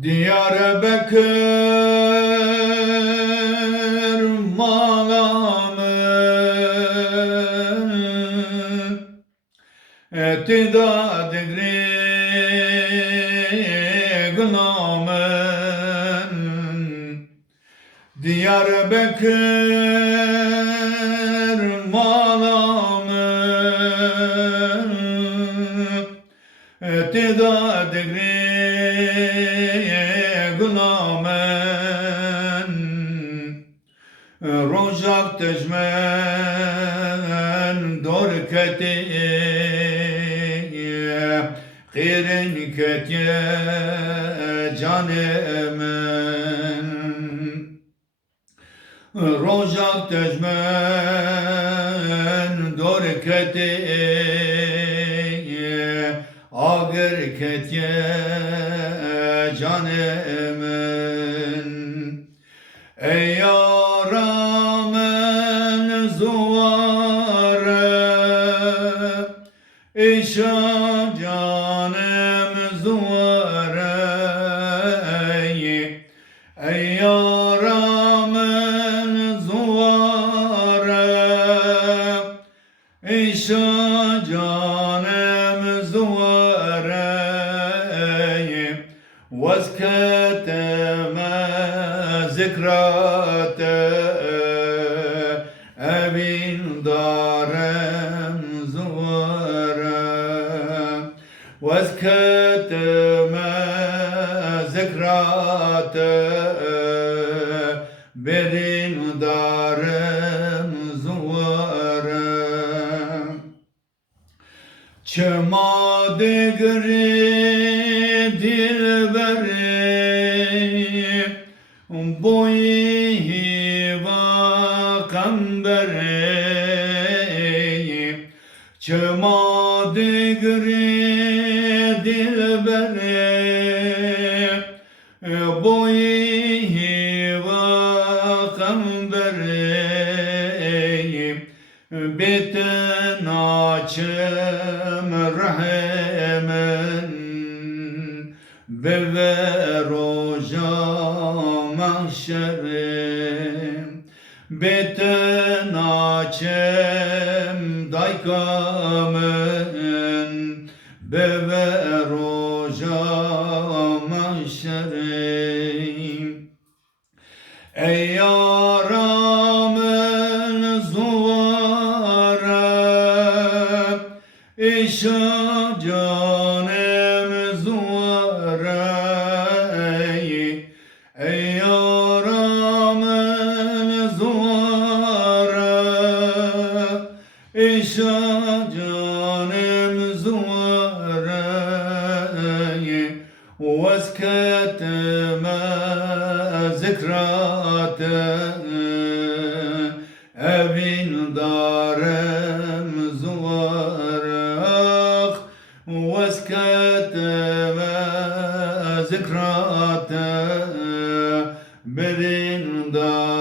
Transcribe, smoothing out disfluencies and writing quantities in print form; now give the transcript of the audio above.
Diyarbakır malamı Ettida digri gılamın Diyarbakır malamı Ettida digri gılamın Rojak tejmen dorketi Qirin ketiye canemen Rojak tejmen dorketi Agir ketiye canemen Ey yaramen zuvare İşa canım zuvare Ey yaramen zuvare İşa canım zuvare Vazketeme zikrate evin darem zuvare Vazketeme zikrate berin darem zuvare Çema digri dilberi boyu va kamberi Çema digri dilberi boyu va kamberi Beten açım rahemen Beve roja mahşerim Beten açım daykamın Beve roja mahşerim Ey yaramın zuvare İşa canım zuvare Ey yaramın zuvare İşa canım zuvare Vazketeme zikrate evin darem zuvare Vazketeme zikrate berin darem